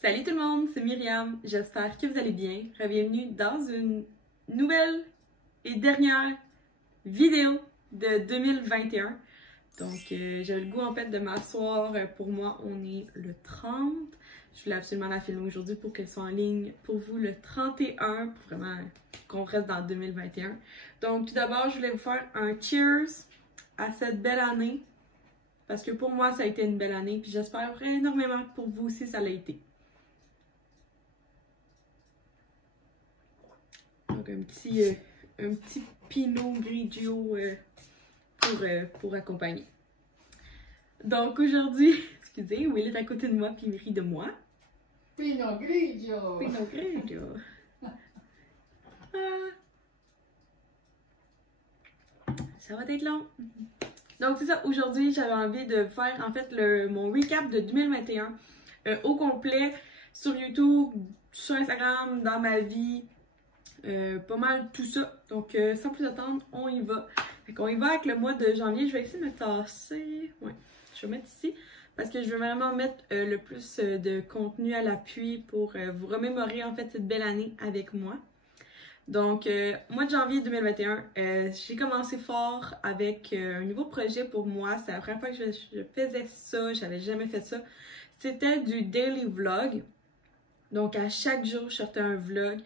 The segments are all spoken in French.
Salut tout le monde, c'est Myriam, j'espère que vous allez bien. Bienvenue dans une nouvelle et dernière vidéo de 2021. Donc j'ai le goût en fait de m'asseoir, pour moi on est le 30. Je voulais absolument la filmer aujourd'hui pour qu'elle soit en ligne pour vous le 31, pour vraiment qu'on reste dans 2021. Donc tout d'abord je voulais vous faire un cheers à cette belle année. Parce que pour moi ça a été une belle année, puis j'espère énormément que pour vous aussi ça l'a été. Donc un petit Pinot Grigio pour accompagner. Donc aujourd'hui, excusez, Will est à côté de moi puis il rit de moi. Pinot Grigio! Pinot Grigio! Ah. Ça va être long. Donc c'est ça, aujourd'hui j'avais envie de faire en fait mon recap de 2021 au complet sur YouTube, sur Instagram, dans ma vie. Pas mal tout ça. Donc sans plus attendre, on y va. Fait qu'on y va avec le mois de janvier. Je vais essayer de me tasser. Ouais, je vais mettre ici parce que je veux vraiment mettre le plus de contenu à l'appui pour vous remémorer en fait cette belle année avec moi. Donc mois de janvier 2021, j'ai commencé fort avec un nouveau projet pour moi. C'est la première fois que je faisais ça. J'avais jamais fait ça. C'était du daily vlog. Donc à chaque jour, je sortais un vlog.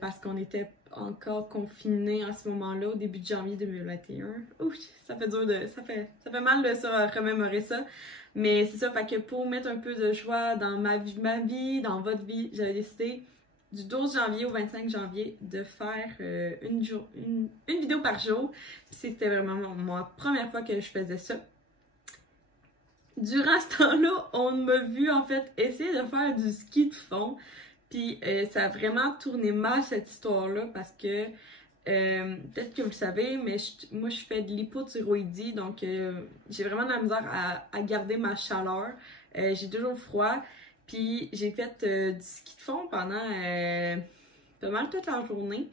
Parce qu'on était encore confinés en ce moment-là, au début de janvier 2021. Ouh, ça fait dur ça fait mal de se remémorer ça. Mais c'est ça, fait que pour mettre un peu de joie dans ma vie, dans votre vie, j'avais décidé du 12 janvier au 25 janvier de faire une vidéo par jour. Puis c'était vraiment ma première fois que je faisais ça. Durant ce temps-là, on m'a vu en fait essayer de faire du ski de fond. Puis ça a vraiment tourné mal cette histoire-là parce que peut-être que vous le savez, mais moi je fais de l'hypothyroïdie, donc j'ai vraiment de la misère à garder ma chaleur. J'ai toujours froid. Puis j'ai fait du ski de fond pendant pas mal toute la journée.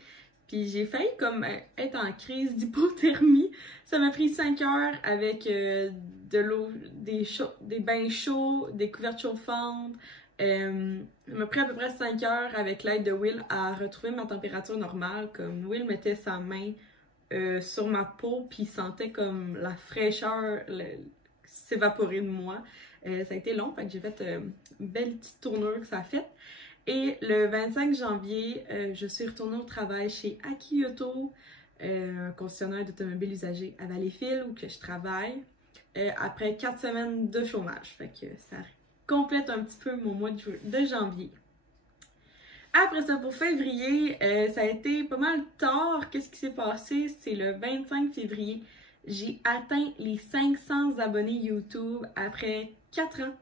Puis j'ai failli comme être en crise d'hypothermie. Ça m'a pris 5 heures avec de l'eau, des bains chauds, des couvertes chauffantes. Ça m'a pris à peu près 5 heures avec l'aide de Will à retrouver ma température normale. Comme Will mettait sa main sur ma peau, puis il sentait comme la fraîcheur s'évaporer de moi. Ça a été long, fait que j'ai fait une belle petite tournure que ça a fait. Et le 25 janvier, je suis retournée au travail chez Akioto, un concessionnaire d'automobiles usagés à Valleyfield où que je travaille, après 4 semaines de chômage. Fait que ça complète un petit peu mon mois de janvier. Après ça, pour février, ça a été pas mal tard. Qu'est-ce qui s'est passé? C'est le 25 février. J'ai atteint les 500 abonnés YouTube après 4 ans.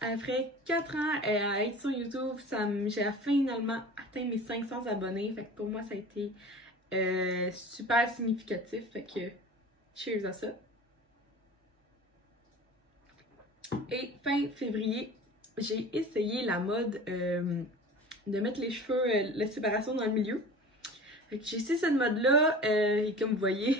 Après 4 ans à être sur YouTube, j'ai finalement atteint mes 500 abonnés. Fait que pour moi, ça a été super significatif. Fait que cheers à ça. Et fin février, j'ai essayé la mode de mettre les cheveux, la séparation dans le milieu. Fait que j'ai essayé cette mode-là et comme vous voyez,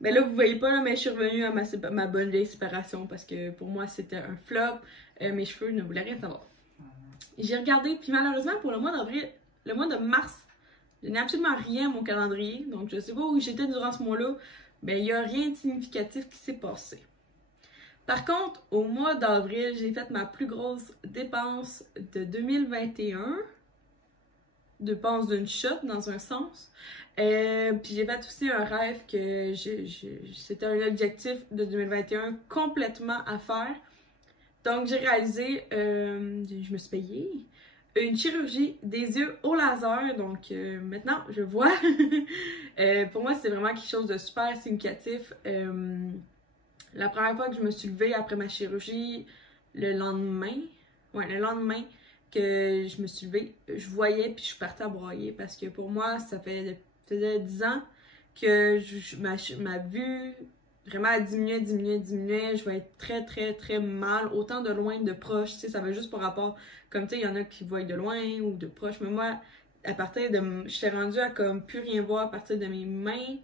mais là vous voyez pas là, mais je suis revenue à ma bonne vieille séparation parce que pour moi c'était un flop. Mes cheveux ne voulaient rien savoir. J'ai regardé, puis malheureusement pour le mois d'avril, le mois de mars, je n'ai absolument rien à mon calendrier. Donc je sais pas où j'étais durant ce mois-là, mais il n'y a rien de significatif qui s'est passé. Par contre, au mois d'avril, j'ai fait ma plus grosse dépense de 2021. Dépense d'une shot, dans un sens. Puis j'ai fait aussi un rêve que c'était un objectif de 2021 complètement à faire. Donc j'ai réalisé, je me suis payée une chirurgie des yeux au laser. Donc maintenant, je vois. Pour moi, c'est vraiment quelque chose de super significatif. La première fois que je me suis levée après ma chirurgie, le lendemain que je me suis levée, je voyais puis je suis partie à broyer parce que pour moi, ça faisait 10 ans que ma vue vraiment diminuait. Je vais être très mal, autant de loin que de proche. Tu sais, ça va juste par rapport, comme tu sais, il y en a qui voient de loin ou de proche, mais moi, à partir de, j'étais rendue à comme plus rien voir à partir de mes mains.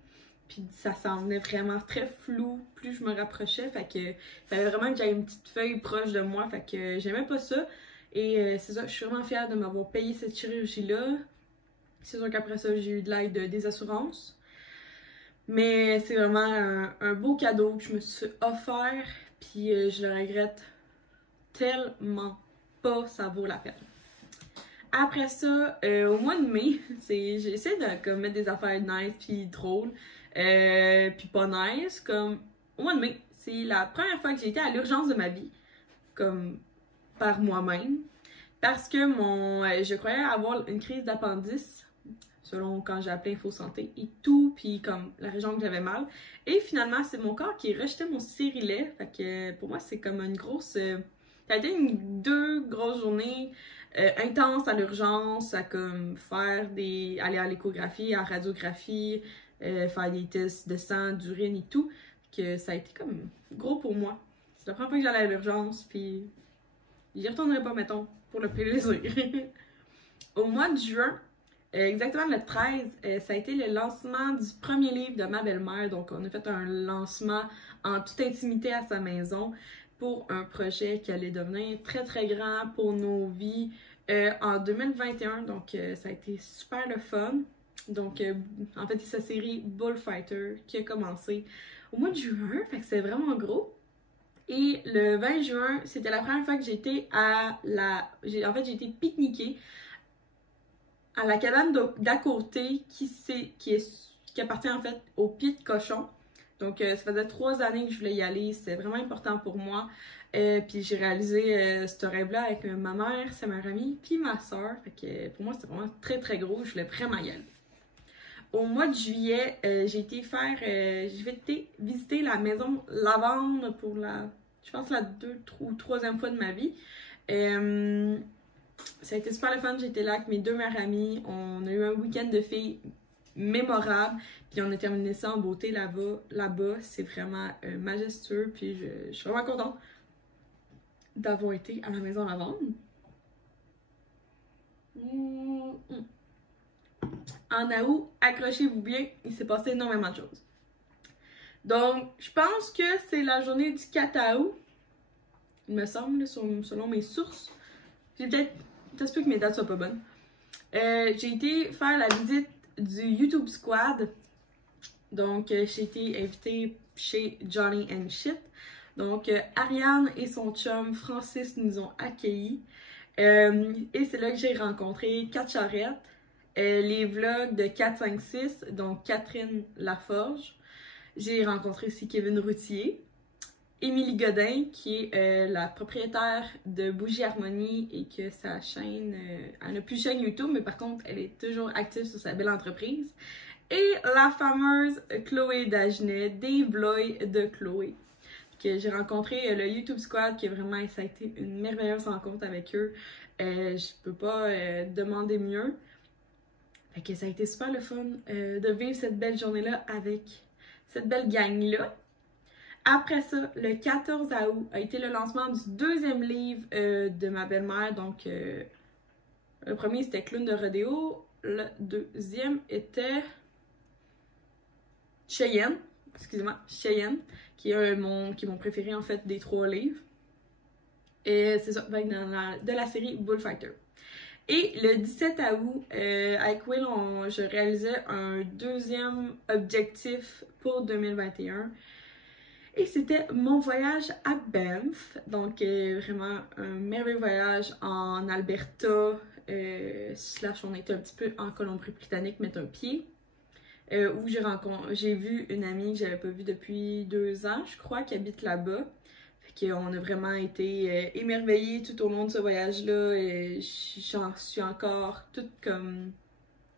Puis ça s'en venait vraiment très flou, plus je me rapprochais, fait que il fallait vraiment que j'aille une petite feuille proche de moi, fait que j'aimais pas ça. Et c'est ça, je suis vraiment fière de m'avoir payé cette chirurgie-là. C'est sûr qu'après ça, j'ai eu de l'aide des assurances. Mais c'est vraiment un beau cadeau que je me suis offert. Puis je le regrette tellement pas, ça vaut la peine. Après ça, au mois de mai, j'essaie de comme, mettre des affaires nice puis drôles. Puis pas nice. Comme au mois de mai, c'est la première fois que j'ai été à l'urgence de ma vie. Comme par moi-même. Parce que je croyais avoir une crise d'appendice. Selon quand j'ai appelé Info Santé et tout, puis comme la région que j'avais mal. Et finalement, c'est mon corps qui rejetait mon stérilet. Fait que pour moi, c'est comme une grosse... ça a été 2 grosses journées intenses à l'urgence, à comme aller à l'échographie, à la radiographie, faire des tests de sang, d'urine et tout. Que ça a été comme gros pour moi. C'est la première fois que j'allais à l'urgence, puis j'y retournerai pas, mettons, pour le plaisir. Au mois de juin, exactement le 13, ça a été le lancement du premier livre de ma belle-mère. Donc, on a fait un lancement en toute intimité à sa maison pour un projet qui allait devenir très très grand pour nos vies en 2021. Donc, ça a été super le fun. Donc, en fait, c'est sa série Bullfighter qui a commencé au mois de juin. Fait que c'est vraiment gros. Et le 20 juin, c'était la première fois que j'étais j'ai été pique-niquée à la cabane d'à côté qui appartient en fait au Pied de Cochon. Donc ça faisait 3 années que je voulais y aller, c'était vraiment important pour moi. Puis j'ai réalisé ce rêve-là avec ma mère, sa meilleure amie, puis ma soeur. Fait que pour moi c'était vraiment très très gros, je voulais vraiment y aller. Au mois de juillet, j'ai été visiter la maison Lavande pour je pense la 2 ou 3e fois de ma vie. Ça a été super le fun, j'étais là avec mes 2 meilleures amies, on a eu un week-end de filles mémorable, puis on a terminé ça en beauté là-bas, c'est vraiment majestueux, puis je suis vraiment contente d'avoir été à la maison Lavande. En août, accrochez-vous bien, il s'est passé énormément de choses. Donc, je pense que c'est la journée du 4 août, il me semble, selon mes sources. Ça se peut que mes dates soient pas bonnes. J'ai été faire la visite du YouTube Squad. Donc, j'ai été invitée chez Johnny and Shit. Donc, Ariane et son chum Francis nous ont accueillis. Et c'est là que j'ai rencontré Kat Charette, les vlogs de 456, donc Catherine Laforge. J'ai rencontré aussi Kevin Routier. Émilie Godin, qui est la propriétaire de Bougie Harmonie et que sa chaîne, elle n'a plus de chaîne YouTube, mais par contre, elle est toujours active sur sa belle entreprise. Et la fameuse Chloé Dagenet, des vlogs de Chloé, que j'ai rencontré le YouTube Squad, qui est vraiment, ça a été une merveilleuse rencontre avec eux. Je peux pas demander mieux. Fait que ça a été super le fun de vivre cette belle journée-là avec cette belle gang-là. Après ça, le 14 août a été le lancement du 2e livre de ma belle-mère. Donc, le premier c'était Clown de rodéo. Le 2e était Cheyenne. Excusez-moi, Cheyenne, qui est mon préféré en fait des 3 livres. Et c'est ça, de la série Bullfighter. Et le 17 août, avec Will, je réalisais un 2e objectif pour 2021. Et c'était mon voyage à Banff, donc vraiment un merveilleux voyage en Alberta, on était un petit peu en Colombie-Britannique mettre un pied, où j'ai vu une amie que j'avais pas vue depuis 2 ans, je crois, qui habite là-bas. Fait qu'on a vraiment été émerveillés tout au long de ce voyage-là, et j'en suis encore toute comme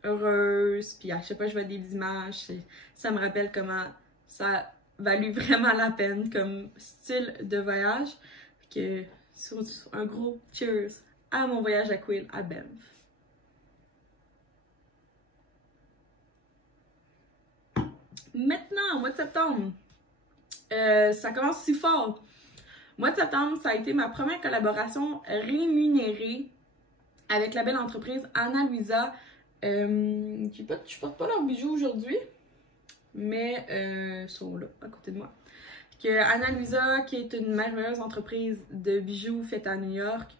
heureuse, puis à chaque fois que je vois des images, ça me rappelle comment ça valu vraiment la peine comme style de voyage. Fait que, un gros cheers à mon voyage à Quill à Banff. Maintenant, au mois de septembre, ça commence si fort. Au mois de septembre, ça a été ma première collaboration rémunérée avec la belle entreprise Ana Luisa. Je porte pas leurs bijoux aujourd'hui, mais sont là, à côté de moi. Ana Luisa, qui est une merveilleuse entreprise de bijoux faite à New York.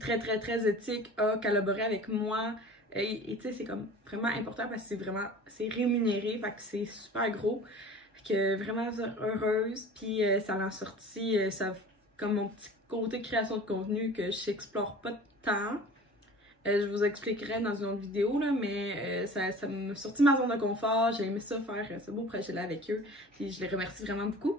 très très très éthique a collaboré avec moi. Et tu sais, c'est comme vraiment important parce que c'est rémunéré, fait que c'est super gros. Fait que vraiment heureuse, puis ça l'a sorti, ça, comme mon petit côté création de contenu que je n'explore pas tant. Je vous expliquerai dans une autre vidéo, là, mais ça m'a sorti ma zone de confort. J'ai aimé ça faire ce beau projet-là avec eux. Puis je les remercie vraiment beaucoup.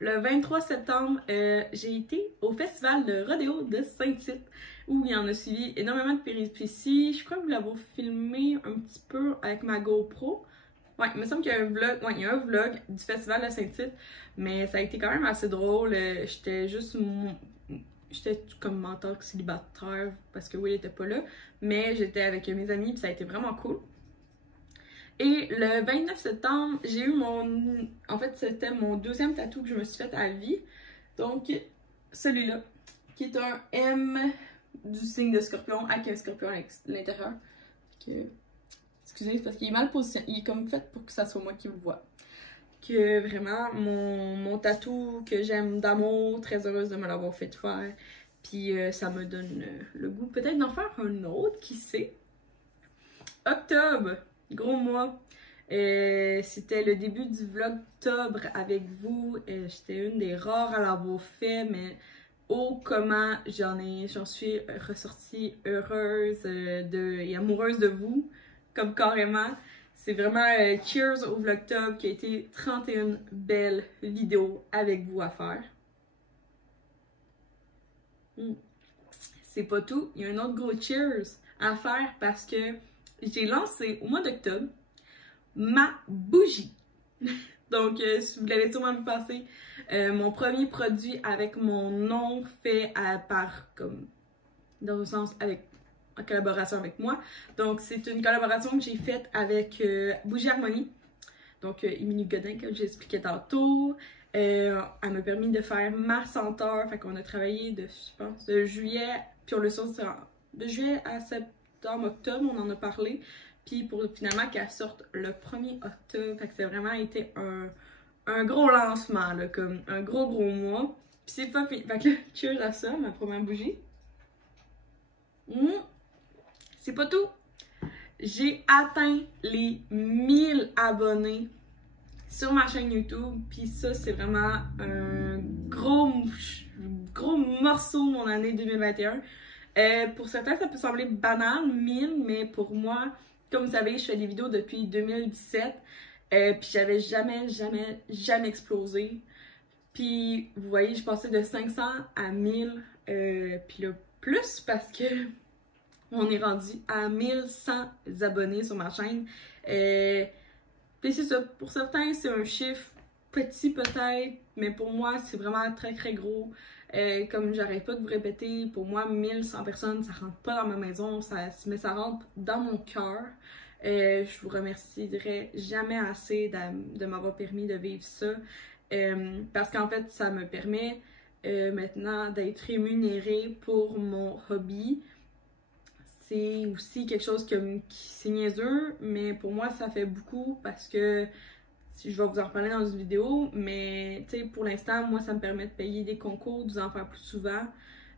Le 23 septembre, j'ai été au festival de rodéo de Saint-Tite où il y en a suivi énormément de péripéties. Je crois que vous l'avez filmé un petit peu avec ma GoPro. Ouais, il me semble qu'il y a un vlog, ouais, il y a un vlog du festival de Saint-Tite, mais ça a été quand même assez drôle. J'étais comme en tant que célibataire parce que Will était pas là, mais j'étais avec mes amis puis ça a été vraiment cool. Et le 29 septembre, j'ai eu en fait, c'était mon deuxième tatou que je me suis fait à vie. Donc, celui-là, qui est un M du signe de Scorpion avec un scorpion à l'intérieur. Excusez, c'est parce qu'il est mal positionné. Il est comme fait pour que ça soit moi qui le vois. Que vraiment, mon tatou que j'aime d'amour, très heureuse de me l'avoir fait faire. Puis ça me donne le goût peut-être d'en faire un autre, qui sait. Octobre, gros mois. C'était le début du vlogtobre avec vous. J'étais une des rares à l'avoir fait, mais oh comment j'en suis ressortie heureuse et amoureuse de vous, comme carrément. C'est vraiment cheers au vlogtober qui a été 31 belles vidéos avec vous à faire. C'est pas tout, il y a un autre gros cheers à faire parce que j'ai lancé au mois d'octobre ma bougie. Donc, si vous l'avez sûrement vu passer, mon premier produit avec mon nom fait dans un sens en collaboration avec moi. Donc, c'est une collaboration que j'ai faite avec Bougie Harmonie. Donc, Émilie Godin, comme j'ai expliqué tantôt. Elle m'a permis de faire ma senteur. Fait qu'on a travaillé je pense, de juillet, puis on le sort de juillet à septembre, octobre, on en a parlé. Puis pour finalement qu'elle sorte le 1er octobre. Fait que ça a vraiment été un gros lancement, là, comme un gros mois. Puis c'est pas fini. Fait que là, cheers à ça, ma première bougie. C'est pas tout. J'ai atteint les 1000 abonnés sur ma chaîne YouTube. Puis ça, c'est vraiment un gros morceau de mon année 2021. Pour certains, ça peut sembler banal, 1000, mais pour moi, comme vous savez, je fais des vidéos depuis 2017. Puis j'avais jamais explosé. Puis vous voyez, je passais de 500 à 1000. Puis là, plus parce que on est rendu à 1100 abonnés sur ma chaîne. Puis c'est ça, pour certains, c'est un chiffre petit peut-être, mais pour moi, c'est vraiment très très gros. Comme j'arrête pas de vous répéter, pour moi, 1100 personnes, ça rentre pas dans ma maison, mais ça rentre dans mon cœur. Je vous remercierai jamais assez de m'avoir permis de vivre ça. Parce qu'en fait, ça me permet maintenant d'être rémunérée pour mon hobby. C'est aussi quelque chose qui c'est niaiseux, mais pour moi, ça fait beaucoup parce que je vais vous en reparler dans une vidéo, mais tu sais, pour l'instant, moi, ça me permet de payer des concours, de vous en faire plus souvent.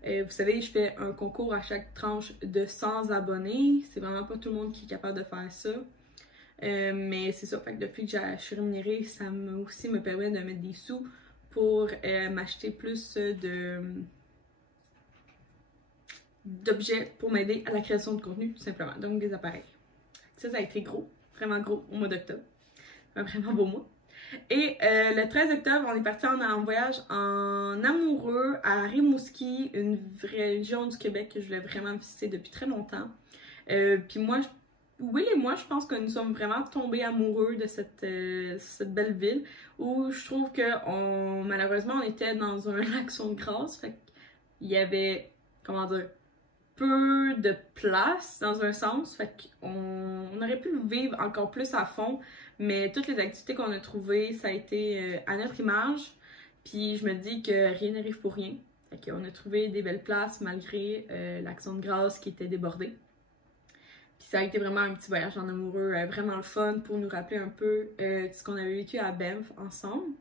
Vous savez, je fais un concours à chaque tranche de 100 abonnés. C'est vraiment pas tout le monde qui est capable de faire ça. Mais c'est ça, fait que depuis que je suis rémunérée, ça aussi me permet de mettre des sous pour m'acheter plus d'objets pour m'aider à la création de contenu, tout simplement. Donc des appareils. Ça a été gros, vraiment gros au mois d'octobre. Un vraiment beau mois. Et le 13 octobre, on est parti en voyage en amoureux à Rimouski, une région du Québec que je voulais vraiment visiter depuis très longtemps. Puis moi, Will et moi, je pense que nous sommes vraiment tombés amoureux de cette belle ville où je trouve que malheureusement, on était dans un lac de grâce. Fait qu'il y avait, comment dire, peu de place dans un sens. Fait qu'on aurait pu le vivre encore plus à fond. Mais toutes les activités qu'on a trouvées, ça a été à notre image. Puis je me dis que rien n'arrive pour rien. Fait qu'on a trouvé des belles places malgré l'Action de grâce qui était débordée. Puis ça a été vraiment un petit voyage en amoureux, vraiment le fun pour nous rappeler un peu de ce qu'on avait vécu à Banff ensemble.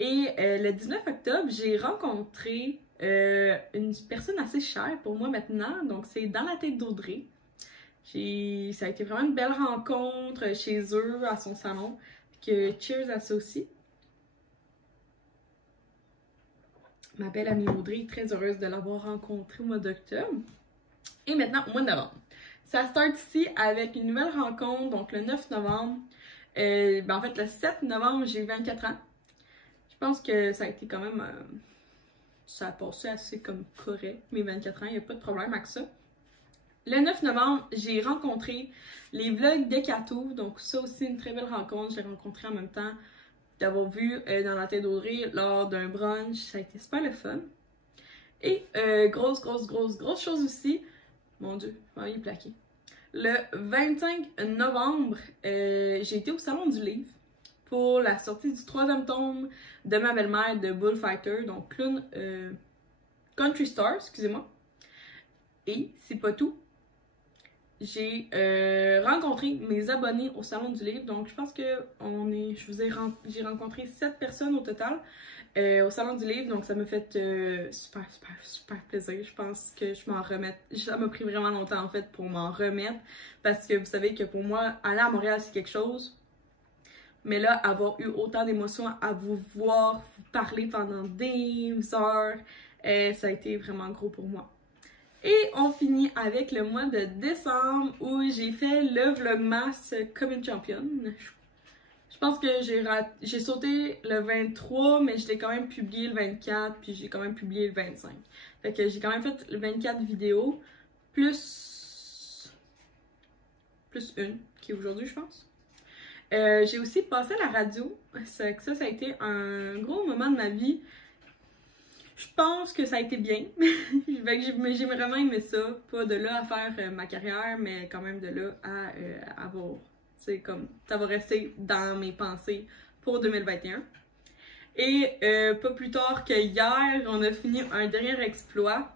Et le 19 octobre, j'ai rencontré une personne assez chère pour moi maintenant, donc c'est Dans la tête d'Audrey. Ça a été vraiment une belle rencontre chez eux, à son salon. Que cheers à ça aussi. Ma belle amie Audrey, très heureuse de l'avoir rencontrée au mois d'octobre. Et maintenant, au mois de novembre. Ça start ici avec une nouvelle rencontre, donc le 9 novembre. En fait, le 7 novembre, j'ai 24 ans. Je pense que ça a été quand même... ça a passé assez comme correct, mes 24 ans, il n'y a pas de problème avec ça. Le 9 novembre, j'ai rencontré les vlogs de Kato, donc ça aussi une très belle rencontre. Je l'ai rencontré en même temps d'avoir vu Dans la tête d'Audrey lors d'un brunch, ça a été super le fun. Et grosse chose aussi, mon Dieu, je vais y plaquer. Le 25 novembre, j'ai été au Salon du Livre pour la sortie du 3e tome de ma belle-mère de Bullfighter, donc Clown Country Star, excusez-moi. Et c'est pas tout. J'ai rencontré mes abonnés au Salon du Livre, donc je pense que j'ai rencontré 7 personnes au total au Salon du Livre, donc ça m'a fait super plaisir. Je pense que je m'en remette. Ça m'a pris vraiment longtemps en fait pour m'en remettre, parce que vous savez que pour moi, aller à Montréal c'est quelque chose, mais là, avoir eu autant d'émotions à vous voir, vous parler pendant des heures, ça a été vraiment gros pour moi. Et on finit avec le mois de décembre où j'ai fait le Vlogmas comme une championne. Je pense que j'ai sauté le 23, mais je l'ai quand même publié le 24, puis j'ai quand même publié le 25. Fait que j'ai quand même fait le 24 vidéos, plus une, qui est aujourd'hui, je pense. J'ai aussi passé à la radio. Ça a été un gros moment de ma vie. Je pense que ça a été bien. J'ai vraiment aimé ça. Pas de là à faire ma carrière, mais quand même de là à avoir. C'est comme ça va rester dans mes pensées pour 2021. Et pas plus tard que hier, on a fini un dernier exploit.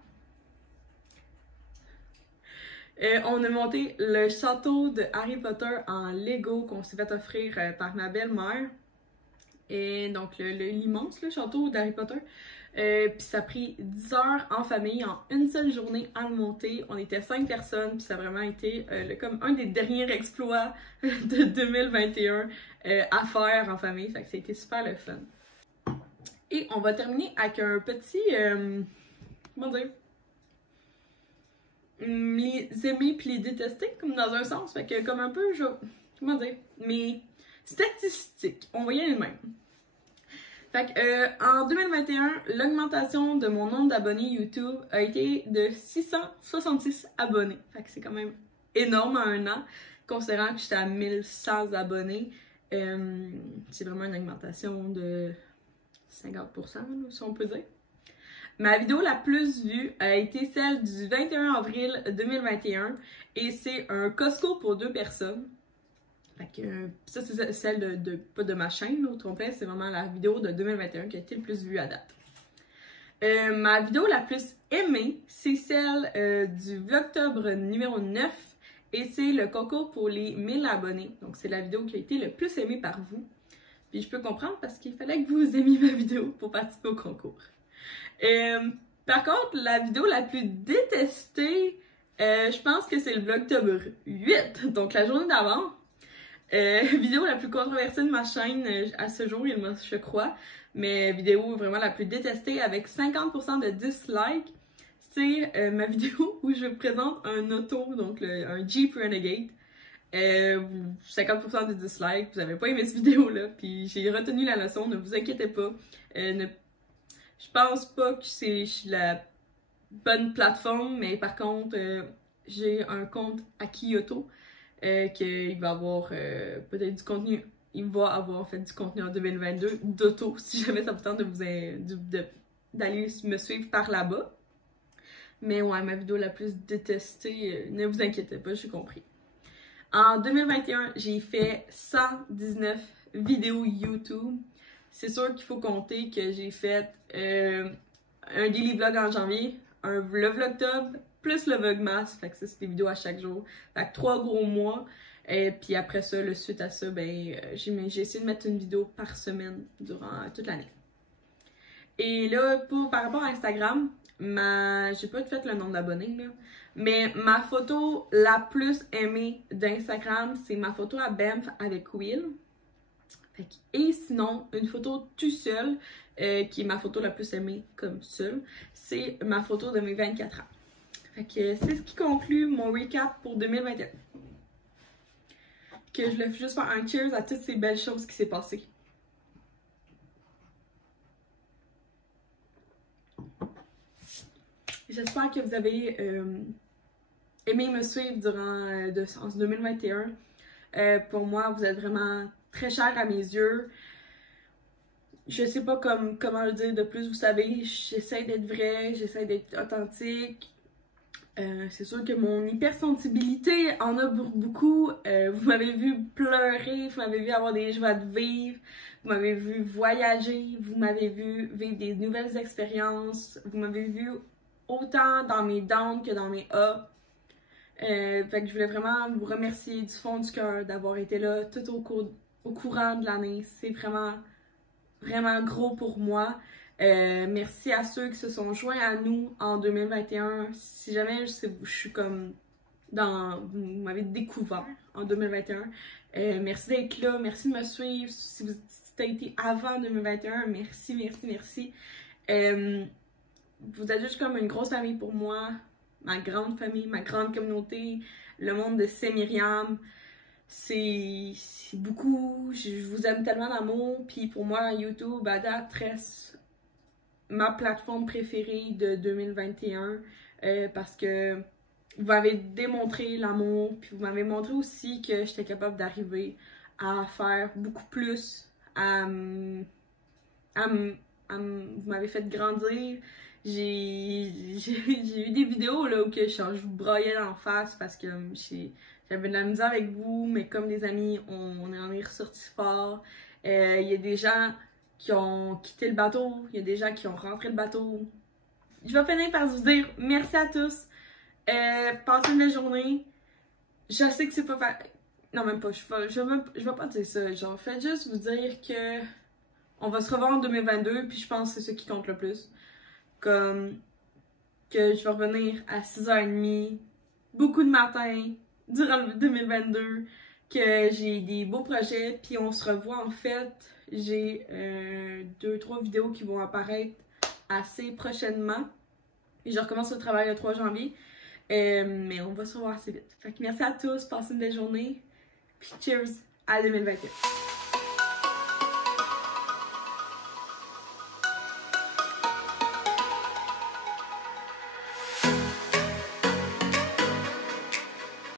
On a monté le château de Harry Potter en Lego qu'on s'est fait offrir par ma belle-mère. Et donc l'immense château d'Harry Potter. Puis ça a pris 10 heures en famille, en une seule journée à le monter. On était 5 personnes, puis ça a vraiment été comme un des derniers exploits de 2021 à faire en famille. Fait que ça a été super le fun. Et on va terminer avec un petit... comment dire? Les aimer puis les détester, comme dans un sens. Fait que comme un peu, comment dire? Mes statistiques, on va y aller de même. Fait que, en 2021, l'augmentation de mon nombre d'abonnés YouTube a été de 666 abonnés. Fait que c'est quand même énorme en un an, considérant que j'étais à 1100 abonnés. C'est vraiment une augmentation de 50%, si on peut dire. Ma vidéo la plus vue a été celle du 21 avril 2021 et c'est un Costco pour 2 personnes. Fait que, ça, c'est celle pas de ma chaîne au complet, c'est vraiment la vidéo de 2021 qui a été le plus vue à date. Ma vidéo la plus aimée, c'est celle du Vlogtober numéro 9 et c'est le concours pour les 1000 abonnés. Donc, c'est la vidéo qui a été le plus aimée par vous. Puis, je peux comprendre parce qu'il fallait que vous aimiez ma vidéo pour participer au concours. Par contre, la vidéo la plus détestée, je pense que c'est le Vlogtober 8, donc la journée d'avant. Vidéo la plus controversée de ma chaîne à ce jour, je crois, mais vidéo vraiment la plus détestée avec 50% de dislikes, c'est ma vidéo où je présente un auto, donc un Jeep Renegade. 50% de dislikes, vous avez pas aimé cette vidéo-là, puis j'ai retenu la leçon, ne vous inquiétez pas. Je pense pas que c'est la bonne plateforme, mais par contre, j'ai un compte à Kyoto. Qu'il va avoir peut-être du contenu, il va avoir fait du contenu en 2022 d'auto, si jamais ça vous tente d'aller me suivre par là-bas. Mais ouais, ma vidéo la plus détestée, ne vous inquiétez pas, j'ai compris. En 2021, j'ai fait 119 vidéos YouTube. C'est sûr qu'il faut compter que j'ai fait un daily vlog en janvier, le Vlogtober, plus le Vlogmas, fait que ça c'est des vidéos à chaque jour. Fait que 3 gros mois. Et puis après ça, suite à ça, ben j'ai essayé de mettre une vidéo par semaine durant toute l'année. Et là, par rapport à Instagram, j'ai pas fait le nombre d'abonnés, là. Mais ma photo la plus aimée d'Instagram, c'est ma photo à Banff avec Will. Et sinon, une photo tout seul, qui est ma photo la plus aimée comme seule, c'est ma photo de mes 24 ans. Fait que c'est ce qui conclut mon recap pour 2021. Que je voulais juste faire un cheers à toutes ces belles choses qui s'est passées. J'espère que vous avez aimé me suivre durant en 2021. Pour moi, vous êtes vraiment très cher à mes yeux. Je sais pas comment le dire de plus, vous savez, j'essaie d'être vraie, j'essaie d'être authentique. C'est sûr que mon hypersensibilité en a beaucoup. Vous m'avez vu pleurer, vous m'avez vu avoir des joies de vivre, vous m'avez vu voyager, vous m'avez vu vivre des nouvelles expériences, vous m'avez vu autant dans mes downs que dans mes ups. Fait que je voulais vraiment vous remercier du fond du cœur d'avoir été là tout au courant de l'année. C'est vraiment gros pour moi. Merci à ceux qui se sont joints à nous en 2021. Si jamais je suis comme vous m'avez découvert en 2021, merci d'être là, merci de me suivre. Si t'as été avant 2021, merci. Vous êtes juste comme une grosse famille pour moi, ma grande famille, ma grande communauté, le monde de Saint-Myriam. C'est beaucoup, je vous aime tellement d'amour, puis pour moi YouTube à date reste ma plateforme préférée de 2021 parce que vous m'avez démontré l'amour, puis vous m'avez montré aussi que j'étais capable d'arriver à faire beaucoup plus, vous m'avez fait grandir. J'ai eu des vidéos là où je vous broyais d'en face parce que j'avais de la misère avec vous, mais comme des amis, on en est ressorti fort. Il y a des gens qui ont quitté le bateau, il y a des gens qui ont rentré le bateau. Je vais finir par vous dire merci à tous. Passez une belle journée. Je sais que c'est pas facile. Non, même pas. Je vais pas dire ça. Genre, faites juste vous dire que on va se revoir en 2022, puis je pense que c'est ce qui compte le plus. Comme que je vais revenir à 6h30, beaucoup de matin, durant le 2022, que j'ai des beaux projets, puis on se revoit en fait. J'ai 2-3 vidéos qui vont apparaître assez prochainement. Et je recommence le travail le 3 janvier. Mais on va se revoir assez vite. Fait que merci à tous, passez une belle journée. Puis cheers à 2021.